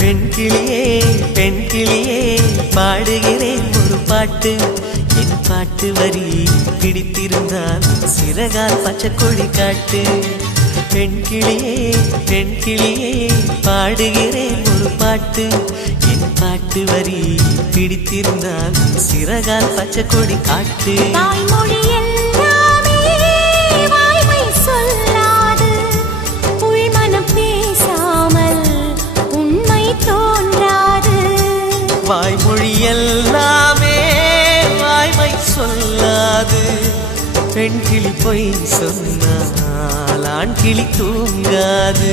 பெண் கிளியே பெண் கிளியே பாடுகிறேன் ஒரு பாட்டு. என் பாட்டு வரி பிடித்திருந்தால் சிறகால் பச்சை கொடி காட்டு. பெண் கிளியே பெண் கிளியே பாடுகிறேன் ஒரு பாட்டு. என் பாட்டு வரி பிடித்திருந்தால் சிறகால் பச்சை கொடி காட்டு. வாய்மொழி எல்லாமே வாய்மை சொல்லாது. பெண் கிளி பொய் சொன்னால் ஆண் கிளி தூங்காது.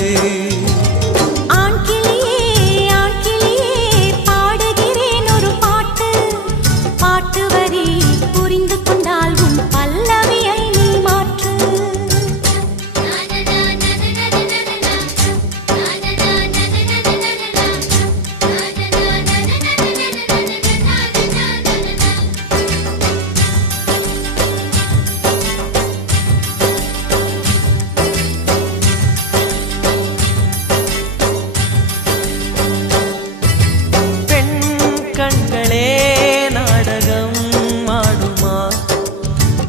கண்களே நாடகம் ஆடுமா?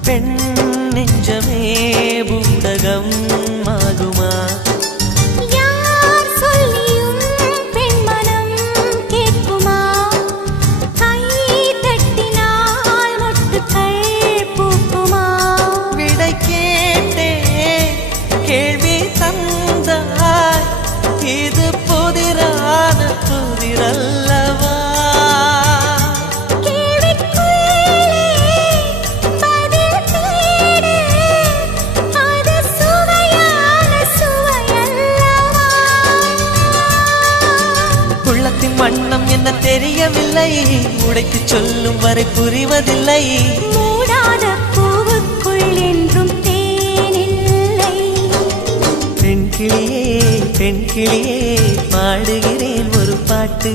பெண் நெஞ்சமே பூடகம் ஆகுமா? யார் சொல்லியும் பெண் மனம் கேட்குமா? கை தட்டினால் மொட்டுக்கள் பூக்குமா? விடை கேட்டே கேள்வி தந்தாய். இது புதிரான புதிரல்லவா? வண்ணம் என்ன தெரியவில்லை, உடைத்து சொல்லும் வரை புரிவதில்லை. மூடாத பூவுக்குள் என்றும் தேனில்லை. பெண் கிளியே பெண் கிளியே பாடுகிறேன் ஒரு பாட்டு.